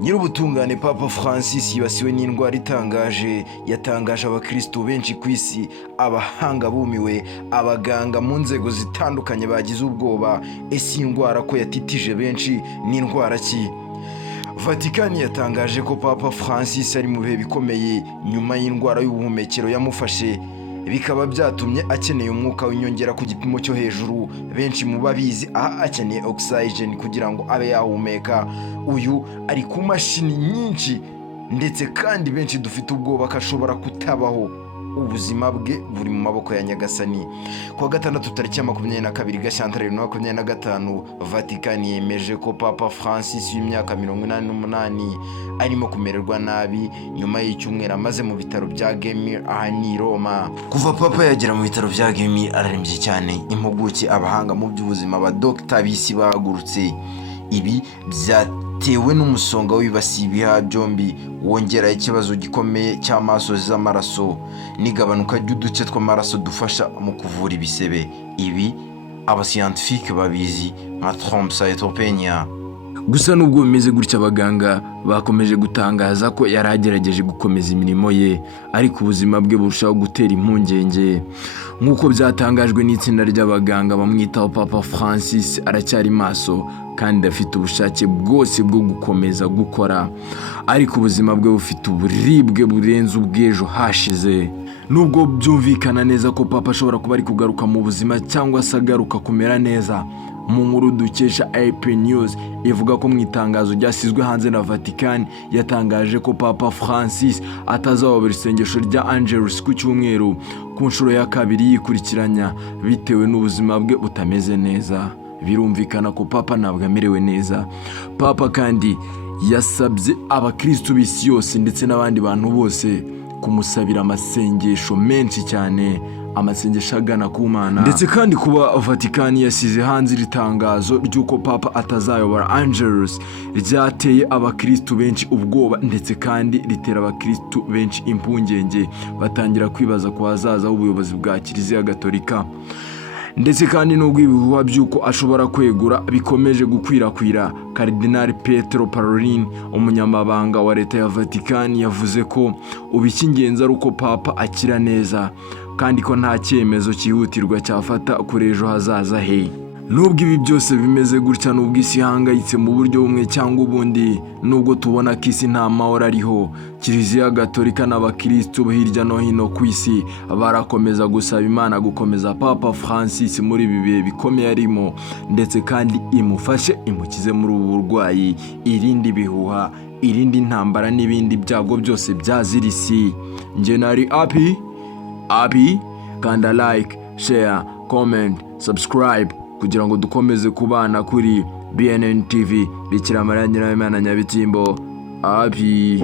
Nyirubutungane Papa Francis yibasiwe n'indwara itangaje, yatangaje abakristo benshi ku isi, abahanga bumiwe, abaganga mu nzego zitandukanye bagize ubwoba. Ese indwara ko yatitije benshi ni indwara ki? Vatikani yatangaje ko Papa Francis ari mu bihe bikomeye nyuma y'indwara y'ubuhumekero yamufashe, bikaba byatumye akeneye umwuka w'inyongera ku gipimo cyo hejuru. Benshi mu babizi akeneye oxygen kugira ngo abe yahumeka. Uyu ari ku mashini nyinshi, ndetse kandi benshi dufite ubwoba ko ashobora kutabaho. Ubuzima bwe buri mu maboko ya Nyagasani. Kuwa gatandatu tariki ya 22 Gashyantare 2025, Vatikani yemeje ko Papa Francis w'imyaka 88 arimo kumererwa nabi nyuma y'icyumweru amaze mu bitaro bya Gemelli ahani Roma. Kuva Papa yagera mu bitaro bya Gemelli ararembye cyane. Impuguke, abahanga mu by'ubuzima, abadokita b'isi bahagurutse. Ibi byatewe n'umusonga wibasiye ibihaha byombi, wongera ikibazo gikomeye cy'amaso z'amaraso n'igabanuka ry'uduce tw'amaraso dufasha mu kuvura ibisebe. Ibi abascientifique babizi nka thrombocytopenia. Gusa nubwo bimeze gutya, abaganga bakomeje gutangaza ko yari agerageje gukomeza imirimo ye, ariko ubuzima bwe burushaho gutera impungenge. Nk'uko byatangajwe n'itsinda ry'abaganga bamwitaho, Papa Francis aracyari maso kandi afite ubushake bwose bwo gukomeza gukora, ariko ubuzima bwe bufite uburibwe burenze ubw'ejo hashize. Nubwo byumvikana neza ko Papa ashobora kuba ari kugaruka mu buzima cyangwa se agaruka kumera neza, mu nkuru dukesha AP News ivuga ko mu itangazo ryasizwe hanze na Vatikani yatangaje ko Papa Francis atazababera isengesho rya Angelus ku cyumweru ku nshuro ya kabiri yikurikiranya bitewe n'ubuzima bwe butameze neza. Birumvikana ko Papa ntabwo amerewe neza. Papa kandi yasabye abakristo b'isi yose ndetse n'abandi bantu bose kumusabira amasengesho menshi cyane, amasengesho agana ku Mana. Ndetse kandi kuba Vatikani yasize hanze iritangazo ry'uko Papa atazayobora Angelus ryateye abakristo benshi ubwoba, ndetse kandi ritera abakristo benshi impungenge, batangira kwibaza ku hazaza h'ubuyobozi bwa Kiliziya Gatolika. Ndetse kandi nubwo ibihuha by'uko ashobora kwegura bikomeje gukwirakwira, Kardinali Pietro Parolin, umunyamabanga wa leta ya Vatikani, yavuze ko ubu icy'ingenzi ari uko Papa akira neza kandi ko nta cyemezo cyihutirwa cyafata kuri ejo hazaza he. Nubwo ibi byose bimeze gutya, nubwo isi ihangayitse mu buryo bumwe cyangwa ubundi, nubwo tubona ko isi nta mahoro ariho, Kiliziya Gatolika n'abakristo hirya no hino ku isi barakomeza gusaba Imana gukomeza Papa Francis muri ibi bihe bikomeye arimo, ndetse kandi imufashe, imukize muri ubu burwayi, irindi bihuha, irindi ntambara n'ibindi byago byose byazira isi. Nje nari Api, kanda like, share, comment, subscribe kugira ngo dukomeze kubana kuri BNN TV. Bikira Mariya Nyina w'Imana Nyabitimbo. Api.